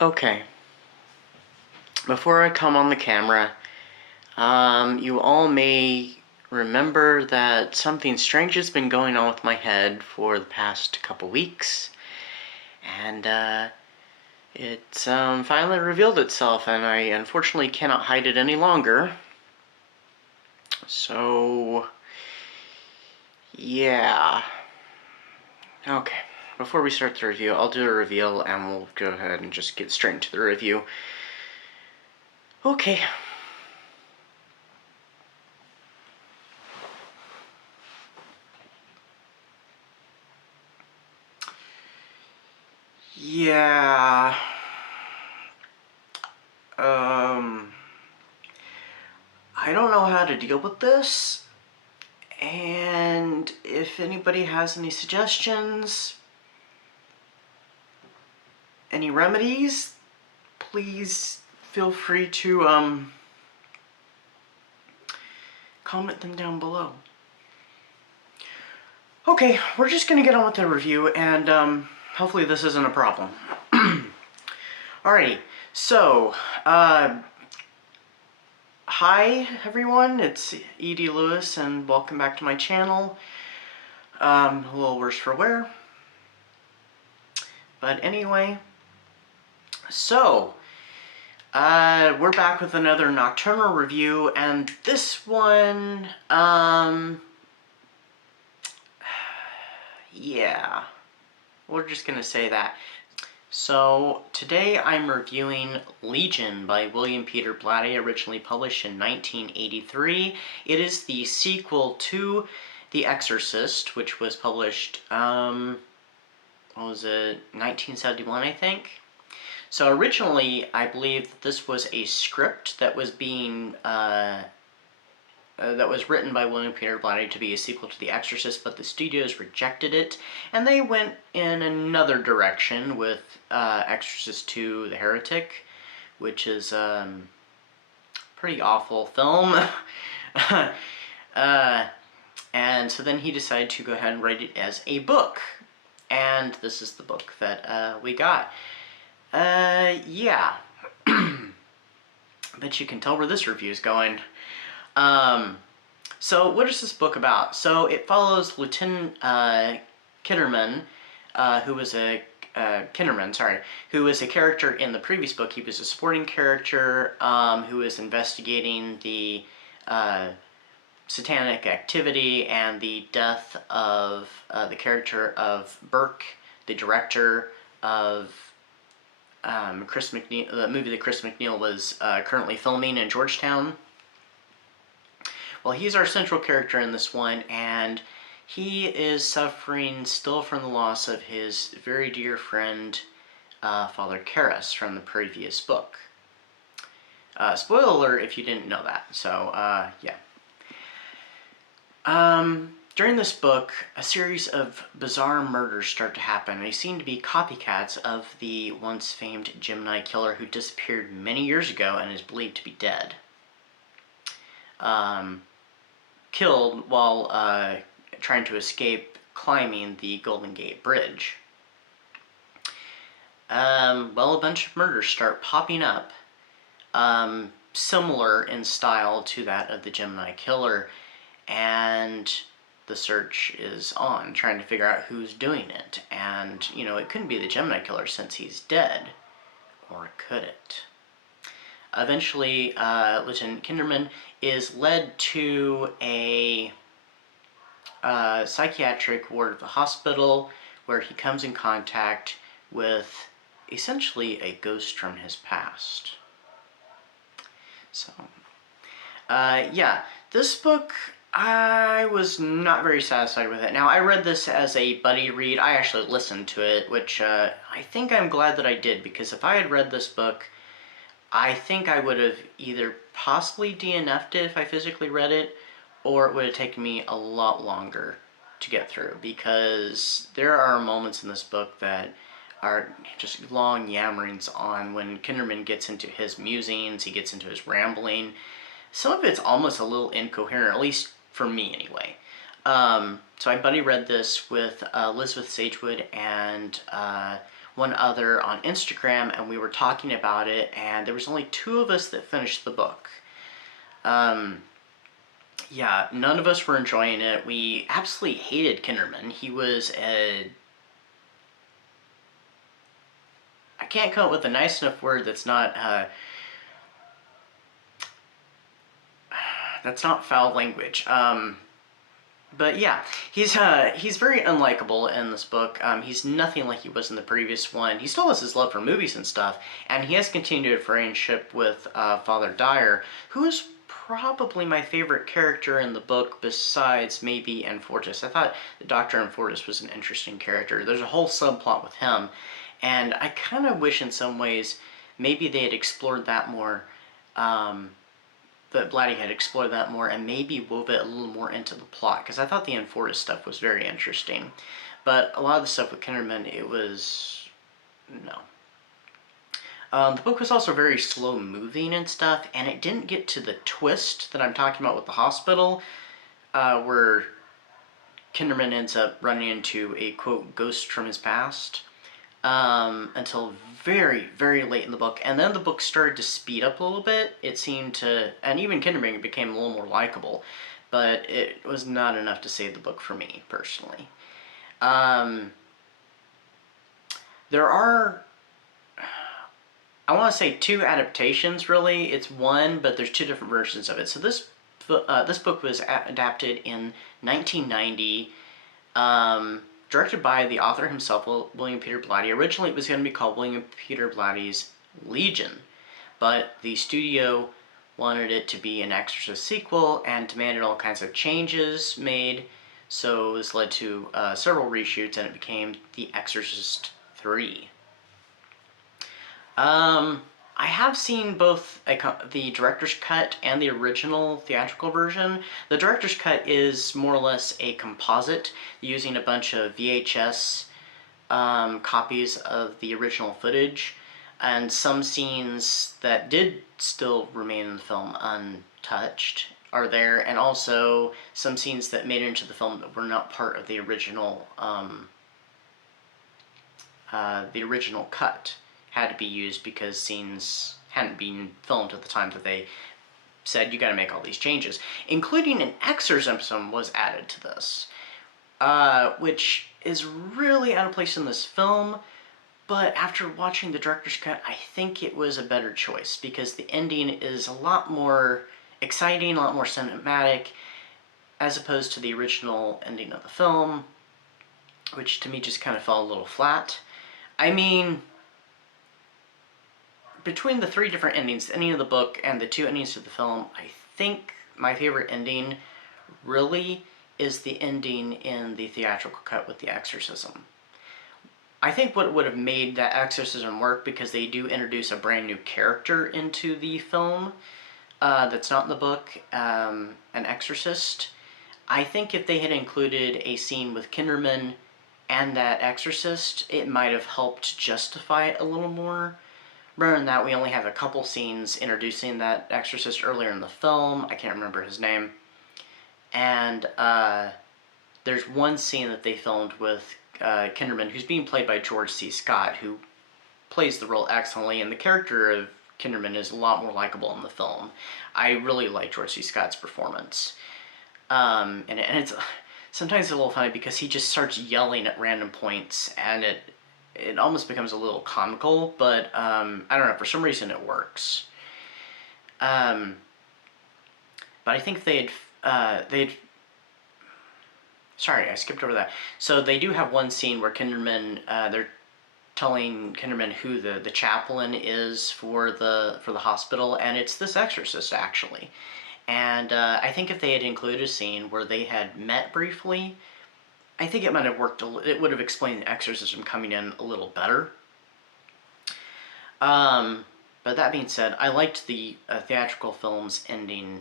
Okay. Before I come on the camera, you all may remember that something strange has been going on with my head for the past couple weeks. And, it's finally revealed itself, and I unfortunately cannot hide it any longer. So, yeah. Okay, before we start the review, I'll do a reveal and we'll go ahead and just get straight into the review. Okay. Yeah. I don't know how to deal with this, and if anybody has any suggestions, any remedies, please feel free to comment them down below. Okay, we're just gonna get on with the review, and hopefully this isn't a problem. Alrighty, so hi everyone, it's E.D. Lewis and welcome back to my channel. A little worse for wear. But anyway, so we're back with another nocturnal review, and this one, yeah, we're just gonna say that. So, today I'm reviewing Legion by William Peter Blatty, originally published in 1983. It is the sequel to The Exorcist, which was published, what was it, 1971, I think? So originally, I believe that this was a script that was being, that was written by William Peter Blatty to be a sequel to The Exorcist, but the studios rejected it, and they went in another direction with Exorcist II: The Heretic, which is a pretty awful film. And so then he decided to go ahead and write it as a book, and this is the book that we got. Yeah. Bet you can tell where this review is going. So what is this book about? So it follows Lieutenant Kinderman, who was a who was a character in the previous book. He was a supporting character who was investigating the satanic activity and the death of the character of Burke, the director of Chris McNeil, the movie that Chris McNeil was currently filming in Georgetown. Well, he's our central character in this one, and he is suffering still from the loss of his very dear friend, Father Karras, from the previous book. Spoiler alert if you didn't know that, so, yeah. During this book, a series of bizarre murders start to happen. They seem to be copycats of the once famed Gemini killer who disappeared many years ago and is believed to be dead. Killed while trying to escape climbing the Golden Gate Bridge. Well, a bunch of murders start popping up, similar in style to that of the Gemini killer, and the search is on, trying to figure out who's doing it. And, you know, it couldn't be the Gemini killer since he's dead. Or could it? Eventually, Lieutenant Kinderman is led to a psychiatric ward of the hospital where he comes in contact with essentially a ghost from his past. So, yeah, this book, I was not very satisfied with it. Now, I read this as a buddy read. I actually listened to it, which I think I'm glad that I did, because if I had read this book, I think I would have either possibly DNF'd it if I physically read it, or it would have taken me a lot longer to get through, because there are moments in this book that are just long yammerings on. When Kinderman gets into his musings, he gets into his rambling. Some of it's almost a little incoherent, at least for me anyway. So I buddy read this with Elizabeth Sagewood and one other on Instagram, and we were talking about it, and there was only 2 of us that finished the book. Yeah, none of us were enjoying it. We absolutely hated Kinderman. He was a... I can't come up with a nice enough word that's not foul language. But yeah, he's very unlikable in this book. He's nothing like he was in the previous one. He still has his love for movies and stuff, and he has continued a friendship with Father Dyer, who is probably my favorite character in the book besides maybe Enfortis. I thought the Dr. Enfortis was an interesting character. There's a whole subplot with him, and I kind of wish in some ways maybe they had explored that more. That Blatty had explored that more and maybe wove it a little more into the plot, because I thought the Enfortis stuff was very interesting. But a lot of the stuff with Kinderman, it was... no. The book was also very slow moving and stuff, and it didn't get to the twist that I'm talking about with the hospital, where Kinderman ends up running into a, quote, ghost from his past, until very, very late in the book. And then the book started to speed up a little bit. It seemed to, and even Kinderman became a little more likable, but it was not enough to save the book for me, personally. There are, I want to say 2 adaptations, really. It's one, but there's 2 different versions of it. So this book was adapted in 1990, directed by the author himself, William Peter Blatty. Originally, it was going to be called William Peter Blatty's Legion, but the studio wanted it to be an Exorcist sequel and demanded all kinds of changes made, so this led to several reshoots, and it became The Exorcist 3. I have seen both the director's cut and the original theatrical version. The director's cut is more or less a composite using a bunch of VHS copies of the original footage, and some scenes that did still remain in the film untouched are there, and also some scenes that made it into the film that were not part of the original cut had to be used because scenes hadn't been filmed at the time that they said you got to make all these changes, including an exorcism was added to this, which is really out of place in this film. But after watching the director's cut, I think it was a better choice because the ending is a lot more exciting, a lot more cinematic, as opposed to the original ending of the film, which to me just kind of fell a little flat. I mean, between the 3 different endings, the ending of the book and the 2 endings of the film, I think my favorite ending really is the ending in the theatrical cut with the exorcism. I think what would have made that exorcism work, because they do introduce a brand new character into the film that's not in the book, an exorcist. I think if they had included a scene with Kinderman and that exorcist, it might have helped justify it a little more. Rather than that, we only have a couple scenes introducing that exorcist earlier in the film. I can't remember his name. And there's one scene that they filmed with Kinderman, who's being played by George C. Scott, who plays the role excellently, and the character of Kinderman is a lot more likable in the film. I really like George C. Scott's performance. And it's sometimes a little funny because he just starts yelling at random points, and it almost becomes a little comical, but I don't know, for some reason it works. But I think they'd sorry, I skipped over that. So they do have one scene where Kinderman, they're telling Kinderman who the chaplain is for the hospital, and it's this exorcist, actually. And I think if they had included a scene where they had met briefly, I think it might have worked. It would have explained the exorcism coming in a little better. But that being said, I liked the theatrical film's ending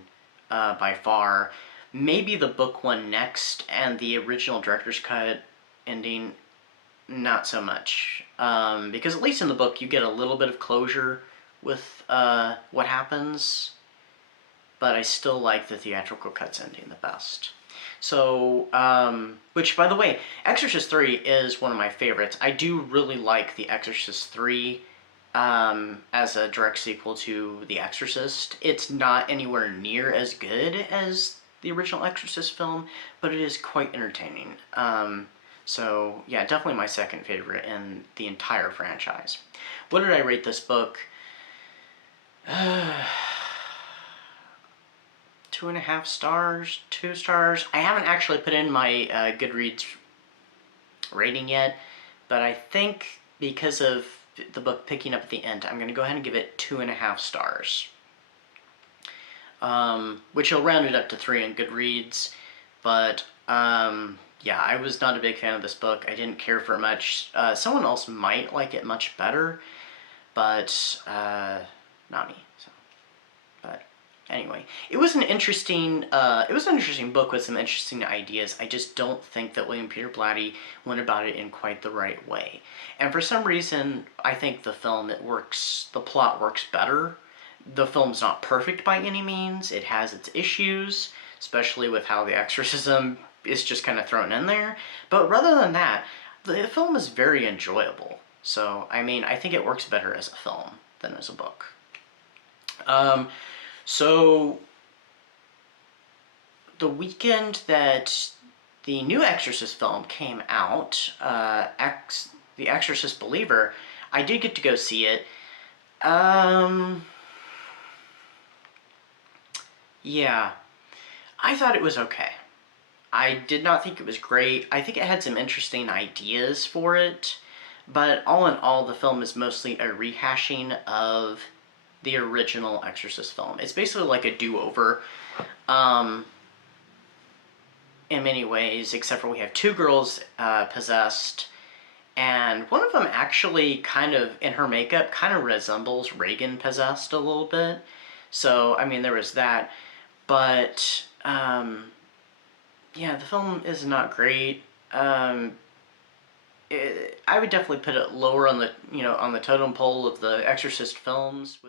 by far. Maybe the book one next, and the original director's cut ending, not so much. Because at least in the book, you get a little bit of closure with what happens. but I still like the theatrical cuts ending the best. So, which, by the way, Exorcist 3 is one of my favorites. I do really like The Exorcist 3 as a direct sequel to The Exorcist. It's not anywhere near as good as the original Exorcist film, but it is quite entertaining. So, yeah, definitely my second favorite in the entire franchise. What did I rate this book? 2.5 stars, 2 stars. I haven't actually put in my Goodreads rating yet, but I think because of the book picking up at the end, I'm going to go ahead and give it 2.5 stars. Which will round it up to 3 in Goodreads, but yeah, I was not a big fan of this book. I didn't care for it much. Someone else might like it much better, but not me. So, but anyway, it was an interesting book with some interesting ideas. I just don't think that William Peter Blatty went about it in quite the right way. And for some reason, I think the plot works better. The film's not perfect by any means. It has its issues, especially with how the exorcism is just kind of thrown in there. But rather than that, the film is very enjoyable. So, I mean, I think it works better as a film than as a book. So, the weekend that the new Exorcist film came out, The Exorcist Believer, I did get to go see it. Yeah, I thought it was okay. I did not think it was great. I think it had some interesting ideas for it, but all in all, the film is mostly a rehashing of the original Exorcist film. It's basically like a do-over, in many ways, except for we have 2 girls possessed, and one of them actually kind of, in her makeup, kind of resembles Reagan possessed a little bit. So, I mean, there was that. But, yeah, the film is not great. I would definitely put it lower on the, on the totem pole of the Exorcist films.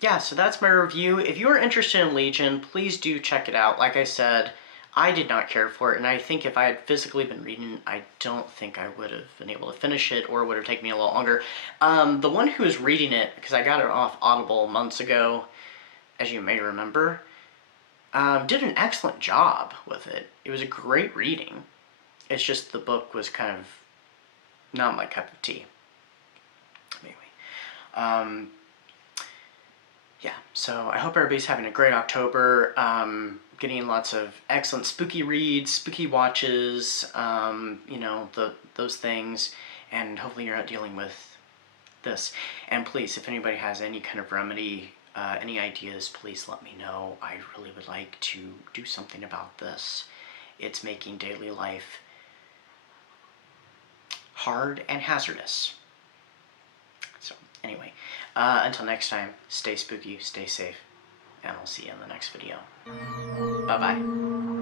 Yeah, so that's my review. If you are interested in Legion, please do check it out. Like I said, I did not care for it, and I think if I had physically been reading, I don't think I would have been able to finish it, or it would have taken me a little longer. The one who was reading it, because I got it off Audible months ago, as you may remember, did an excellent job with it. It was a great reading. It's just the book was kind of not my cup of tea. Anyway, yeah, so I hope everybody's having a great October, getting lots of excellent spooky reads, spooky watches, those things, and hopefully you're not dealing with this. And please, if anybody has any kind of remedy, any ideas, please let me know. I really would like to do something about this. It's making daily life hard and hazardous. So, anyway, until next time, stay spooky, stay safe, and I'll see you in the next video. Bye-bye.